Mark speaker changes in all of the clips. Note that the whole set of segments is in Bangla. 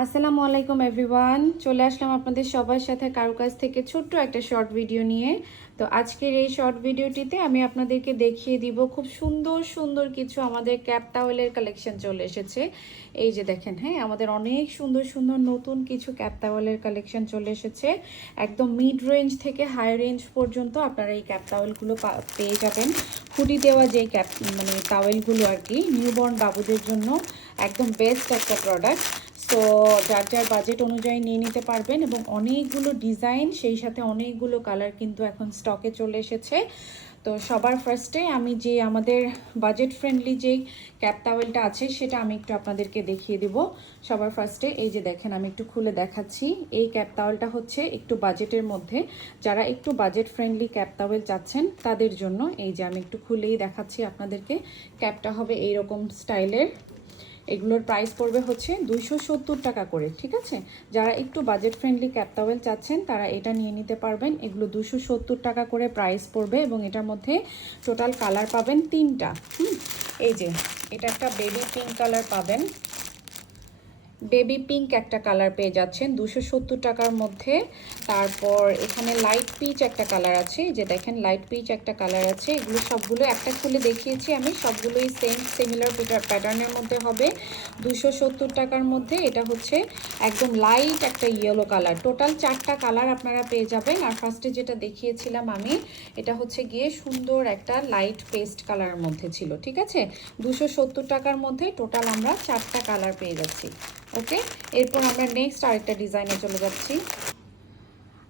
Speaker 1: আসসালামু আলাইকুম এভরিওয়ান চলে আসলাম আপনাদের সবার সাথে কারও কাছ থেকে ছোট্ট একটা শর্ট ভিডিও নিয়ে। তো আজকের এই শর্ট ভিডিওটিতে আমি আপনাদেরকে দেখিয়ে দিব খুব সুন্দর সুন্দর কিছু আমাদের ক্যাপ টাওয়েলের কালেকশন চলে এসেছে। এই যে দেখেন হ্যাঁ আমাদের অনেক সুন্দর সুন্দর নতুন কিছু ক্যাপ টাওয়েলের কালেকশন চলে এসেছে। একদম মিড রেঞ্জ থেকে হাই রেঞ্জ পর্যন্ত আপনারা এই ক্যাপ টাওয়েলগুলো পেয়ে যাবেন। খুঁটি দেওয়া যে ক্যাপ মানে টাওয়েলগুলো আর কি নিউবর্ন বাবুদের জন্য একদম বেস্ট একটা প্রোডাক্ট তো যার যার বাজেট অনুযায়ী নিয়ে নিতে পারবেন এবং অনেকগুলো ডিজাইন সেই সাথে অনেকগুলো কালার কিন্তু এখন স্টকে চলে এসেছে। তো সবার ফার্স্টে আমি যে আমাদের বাজেট ফ্রেন্ডলি যেই ক্যাপ টাওয়েলটা আছে, সেটা আমি একটু আপনাদেরকে দেখিয়ে দিব। সবার ফার্স্টে এই যে দেখেন, আমি একটু খুলে দেখাচ্ছি। এই ক্যাপ টাওয়েলটা হচ্ছে একটু বাজেটের মধ্যে। যারা একটু বাজেট ফ্রেন্ডলি ক্যাপ টাওয়েল চাচ্ছেন, তাদের জন্য এই যে আমি একটু খুলেই দেখাচ্ছি আপনাদেরকে। ক্যাপটা হবে এইরকম স্টাইলের এগুলোর প্রাইস পড়বে হচ্ছে দুইশো সত্তর টাকা করে, ঠিক আছে? যারা একটু বাজেট ফ্রেন্ডলি ক্যাপ্তাওয়েল চাচ্ছেন, তারা এটা নিয়ে নিতে পারবেন। এগুলো দুশো সত্তর টাকা করে প্রাইস পড়বে এবং এটার মধ্যে টোটাল কালার পাবেন তিনটা। হুম? এই যে, এটা একটা বেবি পিঙ্ক কালার পাবেন। বেবি পিঙ্ক একটা কালার পেয়ে যাচ্ছেন, দুশো সত্তর টাকার মধ্যে। তারপর এখানে লাইট পিচ একটা কালার আছে যে দেখেন লাইট পিচ একটা কালার আছে, এগুলো সবগুলো একটা খুলে দেখিয়েছি আমি, সবগুলোই সেম সিমিলার প্যাটার্নের মধ্যে হবে। দুশো সত্তর টাকার মধ্যে এটা হচ্ছে একদম লাইট একটা ইয়েলো কালার। টোটাল চারটা কালার আপনারা পেয়ে যাবেন। আর ফার্স্টে যেটা দেখিয়েছিলাম আমি, এটা হচ্ছে গিয়ে সুন্দর একটা লাইট পেস্ট কালারের মধ্যে ছিল, ঠিক আছে? দুশো সত্তর টাকার মধ্যে টোটাল আমরা চারটা কালার পেয়ে যাচ্ছি। ওকে এরপর আমরা নেক্সট আরেকটা ডিজাইনে চলে যাচ্ছি।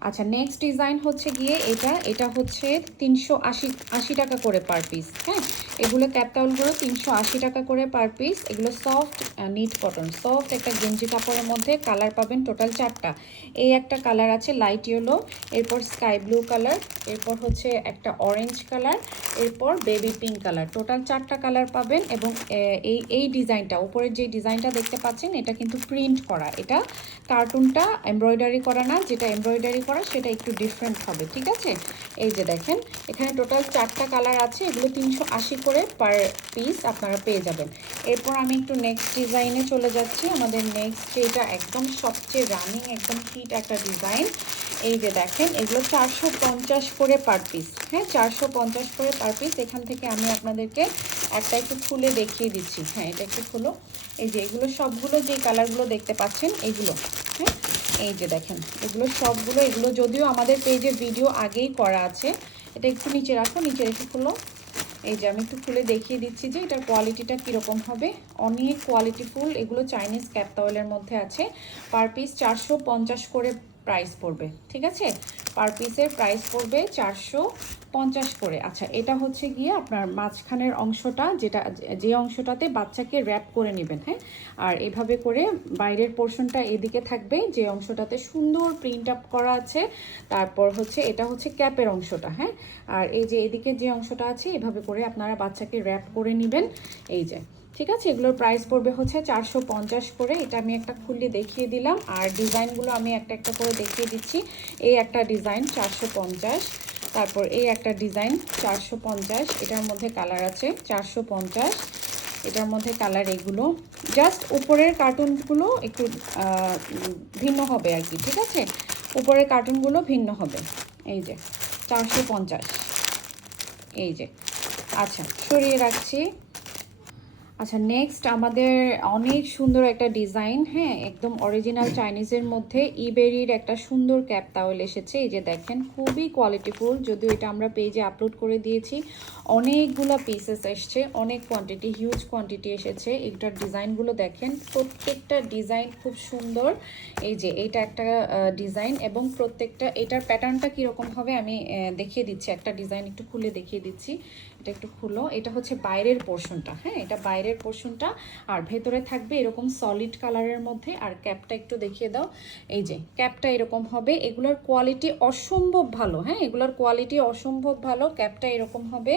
Speaker 1: আচ্ছা নেক্সট ডিজাইন হচ্ছে গিয়ে এটা। এটা হচ্ছে তিনশো আশি আশি টাকা করে পার পিস হ্যাঁ? এগুলো ক্যাপটাউলগুলো তিনশো আশি টাকা করে পার পিস এগুলো সফট নিট কটন সফট একটা গেঞ্জি কাপড়ের মধ্যে কালার পাবেন টোটাল চারটা। এই একটা কালার আছে লাইট ইয়েলো এরপর স্কাই ব্লু কালার এরপর হচ্ছে একটা অরেঞ্জ কালার এরপর বেবি পিঙ্ক কালার টোটাল চারটা কালার পাবেন এবং এই এই ডিজাইনটা উপরের যে ডিজাইনটা দেখতে পাচ্ছেন, এটা কিন্তু প্রিন্ট করা। এটা কার্টুনটা এমব্রয়ডারি করা না, যেটা এমব্রয়ডারি করা, সেটা একটু ডিফারেন্ট হবে, ঠিক আছে? এই যে দেখেন, এখানে টোটাল চারটা কালার আছে, এগুলো তিনশো আশি করে পার পিস আপনারা পেয়ে যাবেন। এরপর আমি একটু নেক্সট ডিজাইনে চলে যাচ্ছি। আমাদের নেক্সট যেটা একদম সবচেয়ে রানিং একদম হিট একটা ডিজাইন এই যে দেখেন, এগুলো চারশো পঞ্চাশ করে পার পিস হ্যাঁ? চারশো পঞ্চাশ করে পার পিস এখান থেকে আমি আপনাদেরকে একটা একটু খুলে দেখিয়ে দিচ্ছি। হ্যাঁ এটা একটু খুলো। এই যে এগুলো সবগুলো যে কালারগুলো দেখতে পাচ্ছেন, এগুলো। হ্যাঁ এই যে দেখেন, এগুলো সবগুলো, এগুলো যদিও আমাদের পেজে ভিডিও আগেই করা আছে, এটা একটু নিচে রাখো, নিচে রেখে খুলো। এই যে আমি একটু খুলে দেখিয়ে দিচ্ছি যে এটার কোয়ালিটিটা কীরকম হবে। অনেক কোয়ালিটিফুল এগুলো চাইনিজ ক্যাপ্তা অয়েলের মধ্যে আছে। পার পিস চারশো পঞ্চাশ করে প্রাইস পড়বে, ঠিক আছে? পার পিসের প্রাইস পড়বে চারশো পঞ্চাশ করে। আচ্ছা এটা হচ্ছে গিয়ে আপনার মাঝখানের অংশটা, যেটা, যে অংশটাতে বাচ্চাকে র্যাপ করে নেবেন হ্যাঁ? আর এভাবে করে বাইরের পোর্শনটা এদিকে থাকবে, যে অংশটাতে সুন্দর প্রিন্ট আপ করা আছে। তারপর হচ্ছে, এটা হচ্ছে ক্যাপের অংশটা হ্যাঁ? আর এই যে এদিকে যে অংশটা আছে, এভাবে করে আপনারা বাচ্চাকে র্যাপ করে নেবেন। এই যে ঠিক আছে? এগুলোর প্রাইস পড়বে হচ্ছে চারশো পঞ্চাশ করে। এটা আমি একটা খুললে দেখিয়ে দিলাম। আর ডিজাইনগুলো আমি একটা একটা করে দেখিয়ে দিচ্ছি। এই একটা ডিজাইন চারশো পঞ্চাশ, তারপর এই একটা ডিজাইন চারশো পঞ্চাশ। এটার মধ্যে কালার আছে চারশো পঞ্চাশ। এটার মধ্যে কালার এগুলো। জাস্ট উপরের কার্টুনগুলো একটু ভিন্ন হবে আর কি, ঠিক আছে? উপরের কার্টুনগুলো ভিন্ন হবে। এই যে, চারশো পঞ্চাশ। এই যে আচ্ছা সরিয়ে রাখছি। আচ্ছা নেক্সট আমাদের অনেক সুন্দর একটা ডিজাইন হ্যাঁ একদম অরিজিনাল চাইনিজের মধ্যে ইবেরির একটা সুন্দর ক্যাপ তাওয়েল এসেছে। এই যে দেখেন, খুবই কোয়ালিটিফুল যদিও এটা আমরা পেজে আপলোড করে দিয়েছি। অনেকগুলো পিসেস এসছে, অনেক কোয়ান্টিটি হিউজ কোয়ান্টিটি এসেছে। এটার ডিজাইনগুলো দেখেন, প্রত্যেকটা ডিজাইন খুব সুন্দর। এই যে, এটা একটা ডিজাইন এবং প্রত্যেকটা, এটার প্যাটার্নটা কীরকম হবে আমি দেখিয়ে দিচ্ছি। একটা ডিজাইন একটু খুলে দেখিয়ে দিচ্ছি। এটা একটু খুলো। এটা হচ্ছে বাইরের পোর্শনটা হ্যাঁ? এটা বাইরের পোর্শনটা আর ভেতরে থাকবে এরকম সলিড কালারের মধ্যে। আর ক্যাপটা একটু দেখিয়ে দাও। এই যে ক্যাপটা এরকম হবে। এগুলোর কোয়ালিটি অসম্ভব ভালো হ্যাঁ? এগুলোর কোয়ালিটি অসম্ভব ভালো। ক্যাপটা এরকম হবে।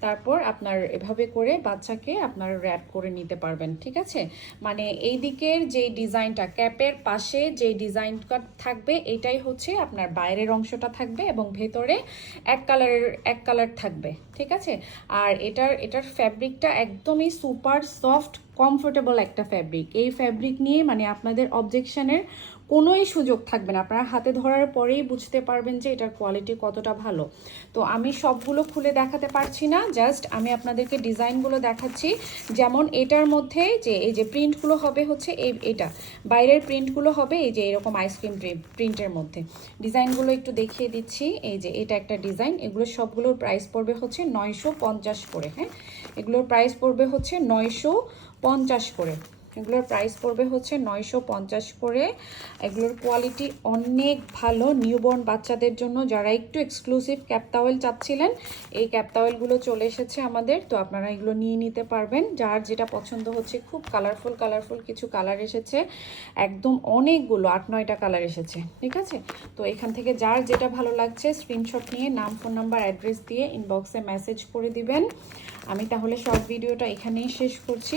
Speaker 1: তারপর আপনার এভাবে করে বাচ্চাকে আপনার র্যাপ করে নিতে পারবেন, ঠিক আছে? মানে এই দিকের যে ডিজাইনটা ক্যাপের পাশে যে ডিজাইনটা থাকবে, এটাই হচ্ছে আপনার বাইরের অংশটা থাকবে এবং ভেতরে এক কালারের এক কালার থাকবে, ঠিক আছে? আর এটার এটার ফ্যাব্রিকটা একদমই সুপার সফট কমফোর্টেবল একটা ফ্যাব্রিক এই ফ্যাব্রিক নিয়ে মানে আপনাদের অবজেকশনের কোনোই সুযোগ থাকবে না। আপনারা হাতে ধরার পরেই বুঝতে পারবেন যে এটার কোয়ালিটি কতটা ভালো। তো আমি সবগুলো খুলে দেখাতে পারছি না জাস্ট আমি আপনাদেরকে ডিজাইনগুলো দেখাচ্ছি। যেমন এটার মধ্যে যে, এই যে প্রিন্টগুলো হবে হচ্ছে এই, এটা। বাইরের প্রিন্টগুলো হবে এই যে এরকম আইসক্রিম প্রিন্টের মধ্যে। ডিজাইনগুলো একটু দেখিয়ে দিচ্ছি। এই যে এটা একটা ডিজাইন এগুলো সবগুলোর প্রাইস পড়বে হচ্ছে নয়শো পঞ্চাশ করে হ্যাঁ? এগুলোর প্রাইস পড়বে হচ্ছে নয়শো পঞ্চাশ করে। এগুলোর প্রাইস পড়বে হচ্ছে নয়শো পঞ্চাশ করে। এগুলোর কোয়ালিটি অনেক ভালো নিউবর্ন বাচ্চাদের জন্য। যারা একটু এক্সক্লুসিভ ক্যাপ টাওয়েল চাচ্ছিলেন, এই ক্যাপ টাওয়েলগুলো চলে এসেছে আমাদের। তো আপনারা এগুলো নিয়ে নিতে পারবেন। যার যেটা পছন্দ হচ্ছে খুব কালারফুল কালারফুল কিছু কালার এসেছে। একদম অনেকগুলো, আট, নয়টা কালার এসেছে। ঠিক আছে? তো এখান থেকে যার যেটা ভালো লাগছে স্ক্রিনশট নিয়ে নাম ফোন নাম্বার অ্যাড্রেস দিয়ে ইনবক্সে মেসেজ করে দিবেন। আমি তাহলে শর্ট ভিডিওটা এখানেই শেষ করছি।